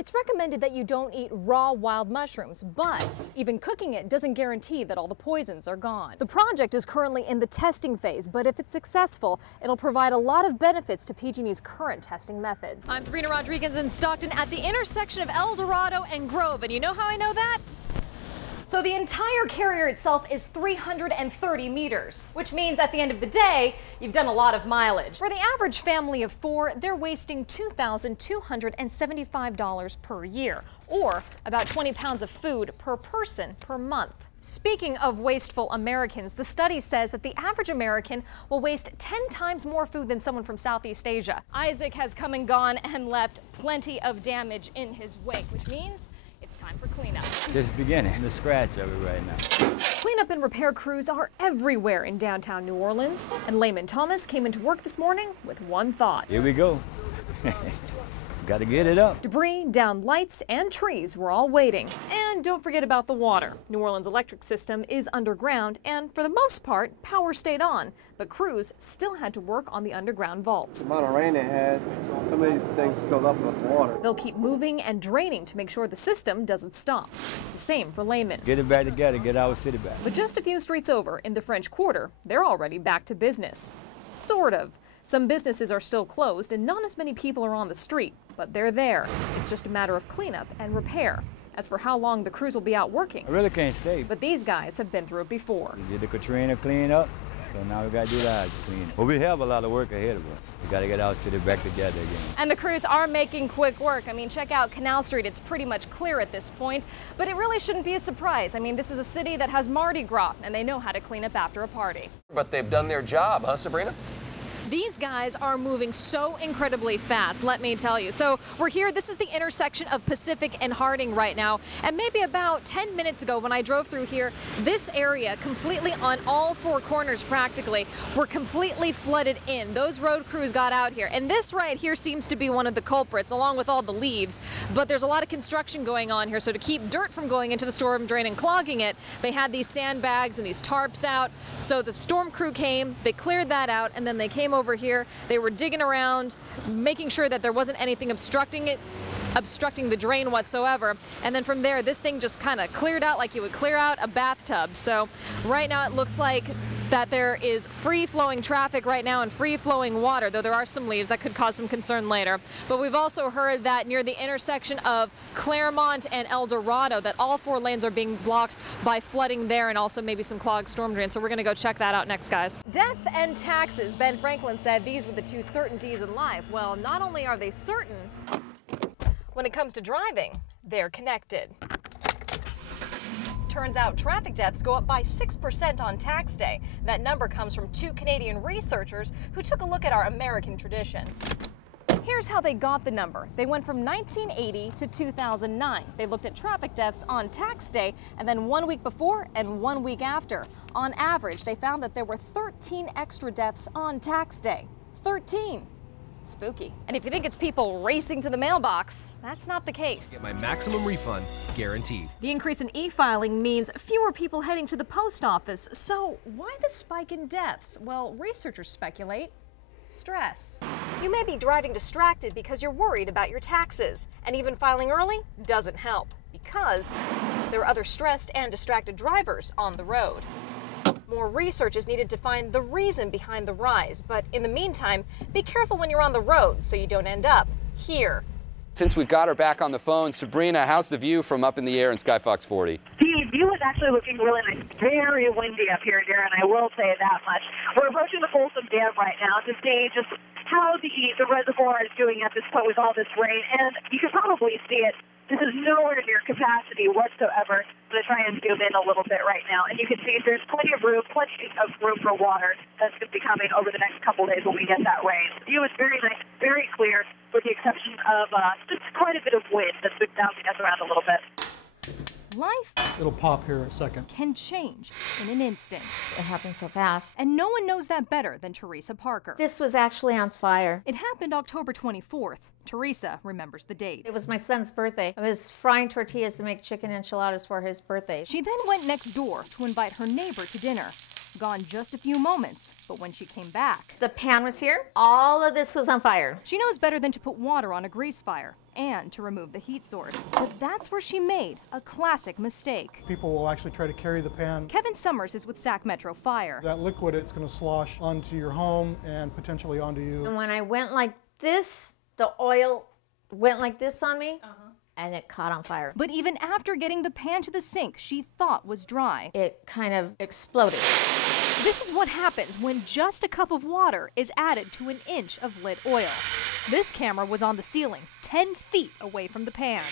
It's recommended that you don't eat raw wild mushrooms, but even cooking it doesn't guarantee that all the poisons are gone. The project is currently in the testing phase, but if it's successful, it'll provide a lot of benefits to PG&E's current testing methods. I'm Sabrina Rodriguez in Stockton at the intersection of El Dorado and Grove, and you know how I know that? So the entire carrier itself is 330 meters, which means at the end of the day, you've done a lot of mileage. For the average family of 4, they're wasting $2,275 per year, or about 20 pounds of food per person per month. Speaking of wasteful Americans, the study says that the average American will waste 10 times more food than someone from Southeast Asia. Isaac has come and gone and left plenty of damage in his wake, which means it's time for cleanup. Just beginning to scratch of it right now. Cleanup and repair crews are everywhere in downtown New Orleans, and Layman Thomas came into work this morning with one thought. Here we go. Got to get it up. Debris, downed lights, and trees were all waiting. And don't forget about the water. New Orleans' electric system is underground, and for the most part, power stayed on. But crews still had to work on the underground vaults. The amount of rain they had, some of these things filled up with water. They'll keep moving and draining to make sure the system doesn't stop. It's the same for Layman. Get it back together, get our city back. But just a few streets over, in the French Quarter, they're already back to business. Sort of. Some businesses are still closed and not as many people are on the street, but they're there. It's just a matter of cleanup and repair. As for how long the crews will be out working, I really can't say. But these guys have been through it before. We did the Katrina cleanup, so now we got to do the Ida cleanup. But we have a lot of work ahead of us. We got to get our city back together again. And the crews are making quick work. I mean, check out Canal Street. It's pretty much clear at this point, but it really shouldn't be a surprise. I mean, this is a city that has Mardi Gras, and they know how to clean up after a party. But they've done their job, huh, Sabrina? These guys are moving so incredibly fast, let me tell you. So we're here, this is the intersection of Pacific and Harding right now. And maybe about 10 minutes ago when I drove through here, this area completely on all 4 corners practically were completely flooded in. Those road crews got out here. And this right here seems to be one of the culprits along with all the leaves. But there's a lot of construction going on here. So to keep dirt from going into the storm drain and clogging it, they had these sandbags and these tarps out. So the storm crew came, they cleared that out, and then they came over here. They were digging around, making sure that there wasn't anything obstructing the drain whatsoever. And then from there, this thing just kind of cleared out like you would clear out a bathtub. So right now it looks like that there is free-flowing traffic right now and free-flowing water, though there are some leaves that could cause some concern later. But we've also heard that near the intersection of Claremont and El Dorado that all 4 lanes are being blocked by flooding there and also maybe some clogged storm drains. So we're going to go check that out next, guys. Death and taxes. Ben Franklin said these were the 2 certainties in life. Well, not only are they certain, when it comes to driving, they're connected. Turns out traffic deaths go up by 6% on tax day. That number comes from 2 Canadian researchers who took a look at our American tradition. Here's how they got the number. They went from 1980 to 2009. They looked at traffic deaths on tax day and then 1 week before and 1 week after. On average, they found that there were 13 extra deaths on tax day. 13. Spooky. And if you think it's people racing to the mailbox, that's not the case. Get my maximum refund guaranteed. The increase in e-filing means fewer people heading to the post office. So why the spike in deaths? Well, researchers speculate stress. You may be driving distracted because you're worried about your taxes. And even filing early doesn't help because there are other stressed and distracted drivers on the road. More research is needed to find the reason behind the rise, but in the meantime, be careful when you're on the road so you don't end up here. Since we've got her back on the phone, Sabrina, how's the view from up in the air in Sky Fox 40? The view is actually looking really nice. Very windy up here, Darren, I will say that much. We're approaching the Folsom Dam right now to see just how the reservoir is doing at this point with all this rain, and you can probably see it. This is nowhere near capacity whatsoever. I'm going to try and zoom in a little bit right now. And you can see there's plenty of room for water that's going to be coming over the next couple days when we get that rain. The view is very nice, very clear, with the exception of just quite a bit of wind that's been bouncing us around a little bit. Life, it'll pop here in a second, can change in an instant. It happened so fast. And no one knows that better than Teresa Parker. This was actually on fire. It happened October 24th. Teresa remembers the date. It was my son's birthday. I was frying tortillas to make chicken enchiladas for his birthday. She then went next door to invite her neighbor to dinner. Gone just a few moments, but when she came back, The pan was here. All of this was on fire. she knows better than to put water on a grease fire and to remove the heat source. But that's where she made a classic mistake. People will actually try to carry the pan. Kevin Summers is with Sac Metro Fire. That liquid, it's going to slosh onto your home and potentially onto you. And when I went like this, the oil went like this on me, and it caught on fire. But even after getting the pan to the sink she thought was dry, It kind of exploded. this is what happens when just a cup of water is added to an inch of lit oil. This camera was on the ceiling, 10 feet away from the pan.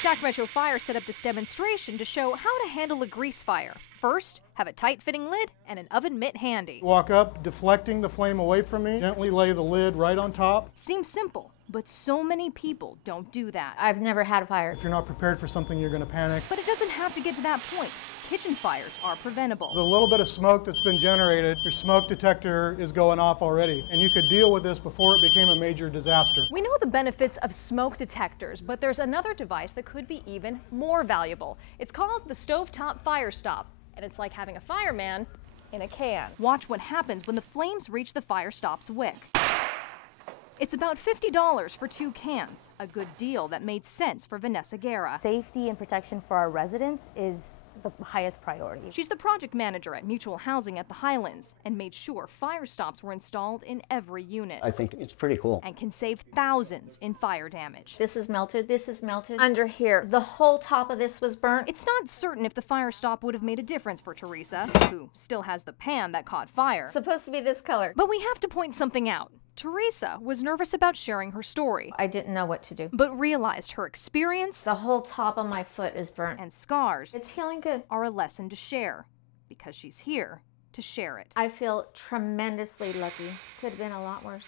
Sac Metro Fire set up this demonstration to show how to handle a grease fire. First, have a tight-fitting lid and an oven mitt handy. Walk up, deflecting the flame away from me. Gently lay the lid right on top. Seems simple, but so many people don't do that. I've never had a fire. If you're not prepared for something, you're going to panic. But it doesn't have to get to that point. Kitchen fires are preventable. The little bit of smoke that's been generated, your smoke detector is going off already. And you could deal with this before it became a major disaster. We know the benefits of smoke detectors, but there's another device that could be even more valuable. It's called the Stovetop Fire Stop, and it's like having a fireman in a can. Watch what happens when the flames reach the fire stop's wick. It's about $50 for 2 cans, a good deal that made sense for Vanessa Guerra. Safety and protection for our residents is the highest priority. She's the project manager at Mutual Housing at the Highlands and made sure fire stops were installed in every unit. I think it's pretty cool. And can save thousands in fire damage. This is melted. This is melted. Under here, the whole top of this was burnt. It's not certain if the fire stop would have made a difference for Teresa, who still has the pan that caught fire. It's supposed to be this color. But we have to point something out. Teresa was nervous about sharing her story, I didn't know what to do. but realized her experience The whole top of my foot is burnt. and scars It's healing good. are a lesson to share, because she's here to share it. I feel tremendously lucky. Could have been a lot worse.